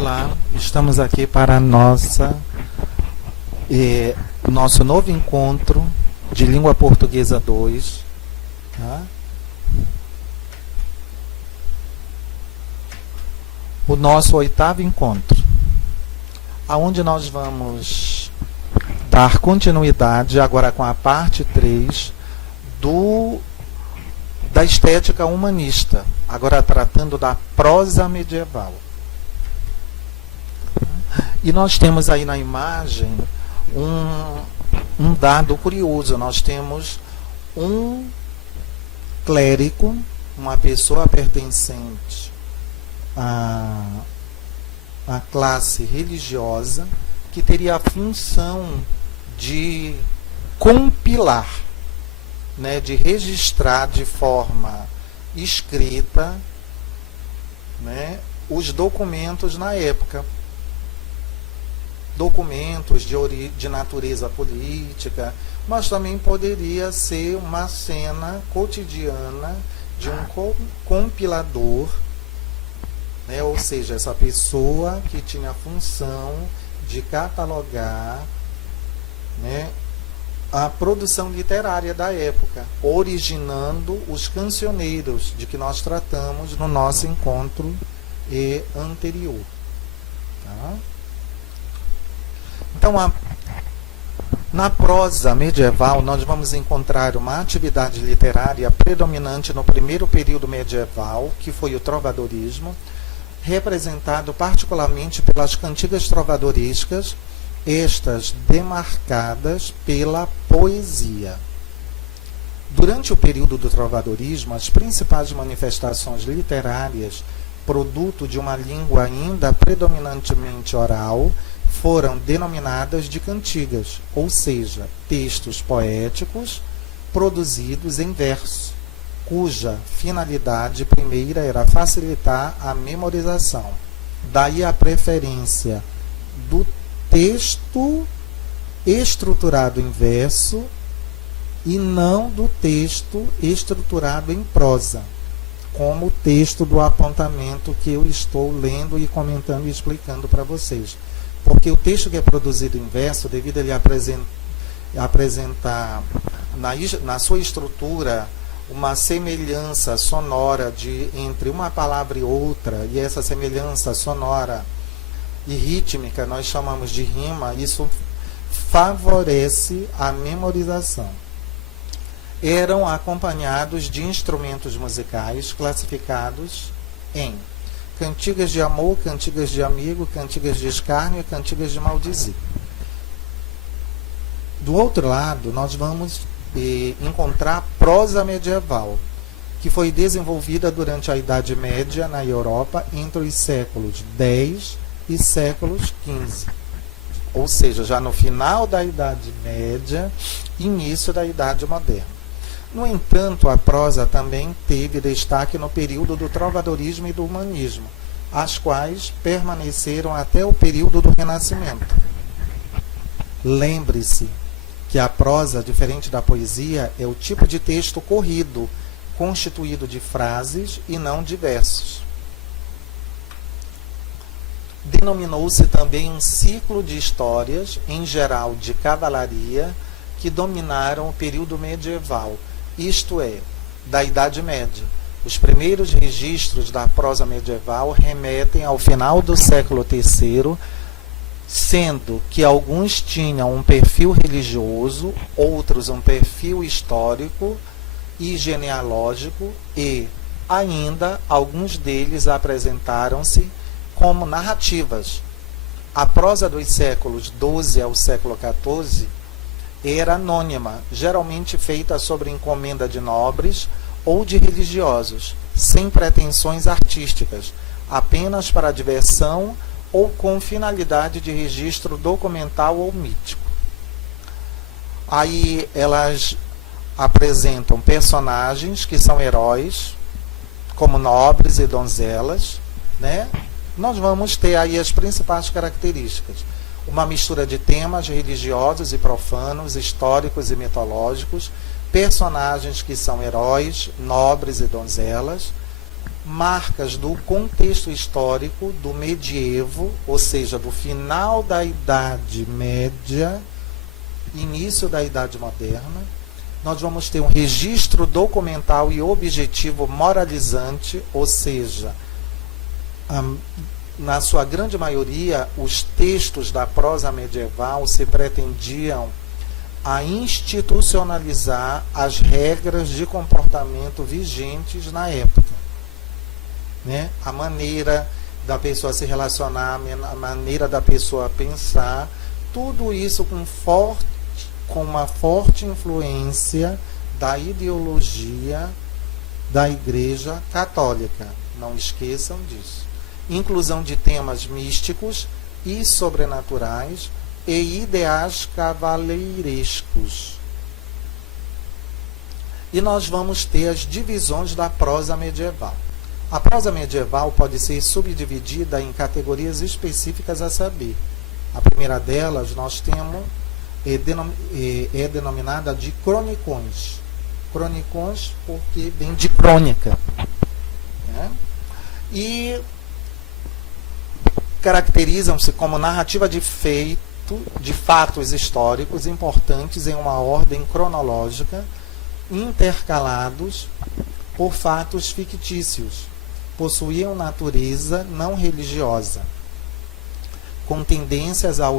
Olá, estamos aqui para nosso novo encontro de Língua Portuguesa 2. Tá? O nosso 8º encontro, aonde nós vamos dar continuidade agora com a parte 3 da estética humanista, agora tratando da prosa medieval. E nós temos aí na imagem um dado curioso. Nós temos um clérigo, uma pessoa pertencente à classe religiosa, que teria a função de compilar, né, de registrar de forma escrita, né, os documentos na época. Documentos de natureza política, mas também poderia ser uma cena cotidiana de um compilador, né, ou seja, essa pessoa que tinha a função de catalogar, né, a produção literária da época, originando os cancioneiros de que nós tratamos no nosso encontro anterior. Tá? Então, na prosa medieval, nós vamos encontrar uma atividade literária predominante no primeiro período medieval, que foi o trovadorismo, representado particularmente pelas cantigas trovadorescas, estas demarcadas pela poesia. Durante o período do trovadorismo, as principais manifestações literárias, produto de uma língua ainda predominantemente oral, foram denominadas de cantigas, ou seja, textos poéticos produzidos em verso, cuja finalidade primeira era facilitar a memorização. Daí a preferência do texto estruturado em verso e não do texto estruturado em prosa, como o texto do apontamento que eu estou lendo e comentando e explicando para vocês. Porque o texto que é produzido em verso, devido a ele apresentar na sua estrutura uma semelhança sonora entre uma palavra e outra, e essa semelhança sonora e rítmica nós chamamos de rima, isso favorece a memorização. Eram acompanhados de instrumentos musicais classificados em cantigas de amor, cantigas de amigo, cantigas de escárnio e cantigas de maldizer. Do outro lado, nós vamos encontrar prosa medieval, que foi desenvolvida durante a Idade Média na Europa entre os séculos X e séculos XV. Ou seja, já no final da Idade Média, início da Idade Moderna. No entanto, a prosa também teve destaque no período do trovadorismo e do humanismo, as quais permaneceram até o período do Renascimento. Lembre-se que a prosa, diferente da poesia, é o tipo de texto corrido, constituído de frases e não de versos. Denominou-se também um ciclo de histórias, em geral de cavalaria, que dominaram o período medieval, isto é, da Idade Média. Os primeiros registros da prosa medieval remetem ao final do século III, sendo que alguns tinham um perfil religioso, outros um perfil histórico e genealógico, e ainda alguns deles apresentaram-se como narrativas. A prosa dos séculos XII ao século XIV era anônima, geralmente feita sobre encomenda de nobres ou de religiosos, sem pretensões artísticas, apenas para diversão ou com finalidade de registro documental ou mítico. Aí elas apresentam personagens que são heróis, como nobres e donzelas, né? Nós vamos ter aí as principais características. Uma mistura de temas religiosos e profanos, históricos e mitológicos, personagens que são heróis, nobres e donzelas, marcas do contexto histórico do medievo, ou seja, do final da Idade Média, início da Idade Moderna. Nós vamos ter um registro documental e objetivo moralizante, ou seja, na sua grande maioria, os textos da prosa medieval se pretendiam a institucionalizar as regras de comportamento vigentes na época. Né? A maneira da pessoa se relacionar, a maneira da pessoa pensar, tudo isso com uma forte influência da ideologia da Igreja Católica. Não esqueçam disso. Inclusão de temas místicos e sobrenaturais e ideais cavaleirescos. E nós vamos ter as divisões da prosa medieval. A prosa medieval pode ser subdividida em categorias específicas a saber. A primeira delas nós temos é denominada de cronicões. Cronicões porque vem de crônica. Né? E caracterizam-se como narrativa de fatos históricos importantes em uma ordem cronológica, intercalados por fatos fictícios. Possuíam natureza não religiosa, com tendências ao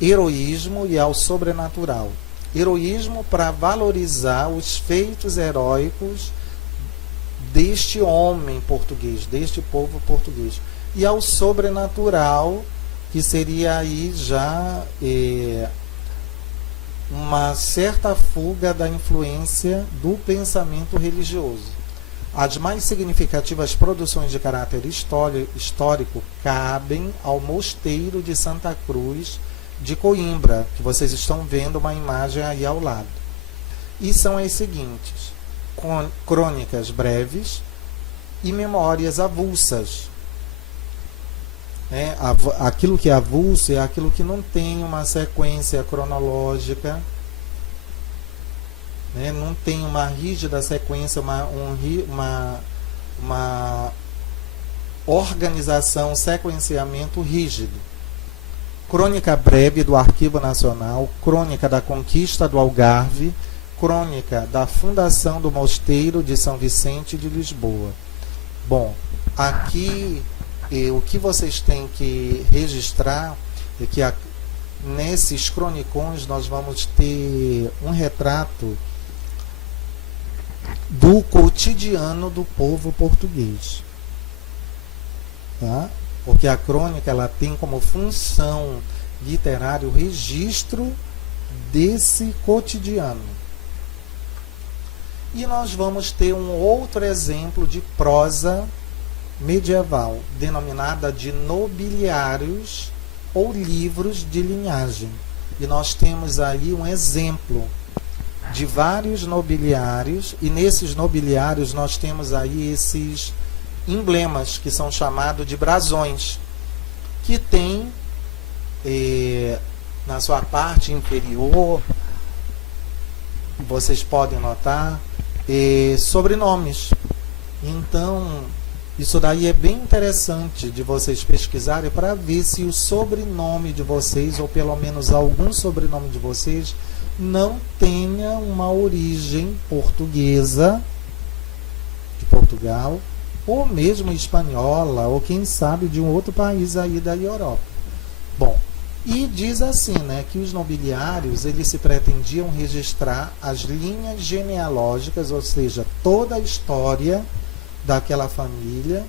heroísmo e ao sobrenatural. Heroísmo para valorizar os feitos heróicos deste homem português, deste povo português. E ao sobrenatural, que seria aí já uma certa fuga da influência do pensamento religioso. As mais significativas produções de caráter histórico cabem ao Mosteiro de Santa Cruz de Coimbra, que vocês estão vendo uma imagem aí ao lado. E são as seguintes: crônicas breves e memórias avulsas. Aquilo que é avulso é aquilo que não tem uma sequência cronológica, né? Não tem uma rígida sequência, uma organização, sequenciamento rígido. Crônica breve do Arquivo Nacional, crônica da conquista do Algarve, crônica da fundação do Mosteiro de São Vicente de Lisboa. Bom, aqui o que vocês têm que registrar é que nesses cronicões nós vamos ter um retrato do cotidiano do povo português. Tá? Porque a crônica ela tem como função literária o registro desse cotidiano. E nós vamos ter um outro exemplo de prosa medieval, denominada de nobiliários ou livros de linhagem. E nós temos aí um exemplo de vários nobiliários, e nesses nobiliários nós temos aí esses emblemas que são chamados de brasões, que tem na sua parte inferior, vocês podem notar, sobrenomes. Então, isso daí é bem interessante de vocês pesquisarem para ver se o sobrenome de vocês, ou pelo menos algum sobrenome de vocês, não tenha uma origem portuguesa, de Portugal, ou mesmo espanhola, ou quem sabe de um outro país aí da Europa. Bom, e diz assim, né, que os nobiliários eles se pretendiam registrar as linhas genealógicas, ou seja, toda a história daquela família,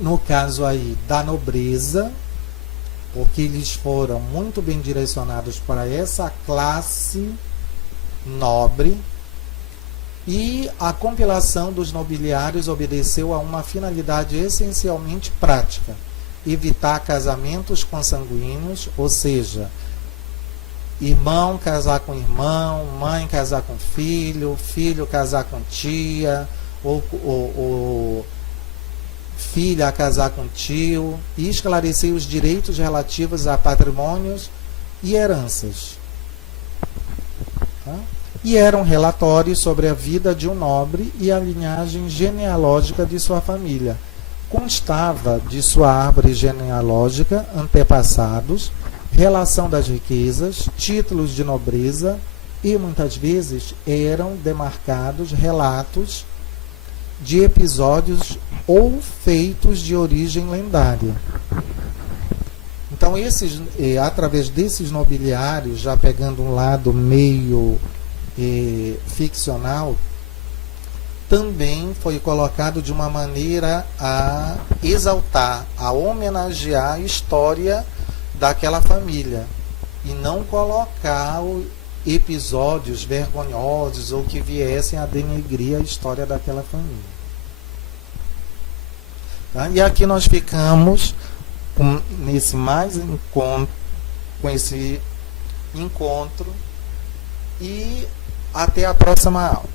no caso aí da nobreza, porque eles foram muito bem direcionados para essa classe nobre, e a compilação dos nobiliários obedeceu a uma finalidade essencialmente prática: evitar casamentos consanguíneos, ou seja, irmão casar com irmão, mãe casar com filho, filho casar com tia, ou filha a casar com tio, e esclarecer os direitos relativos a patrimônios e heranças. Tá? e eram relatórios sobre a vida de um nobre e a linhagem genealógica de sua família. Constava de sua árvore genealógica antepassados, relação das riquezas, títulos de nobreza e muitas vezes eram demarcados relatos de episódios ou feitos de origem lendária. Então, através desses nobiliários, já pegando um lado meio ficcional, também foi colocado de uma maneira a exaltar, a homenagear a história daquela família e não colocar episódios vergonhosos ou que viessem a denegrir a história daquela família. Tá? E aqui nós ficamos com esse encontro e até a próxima aula.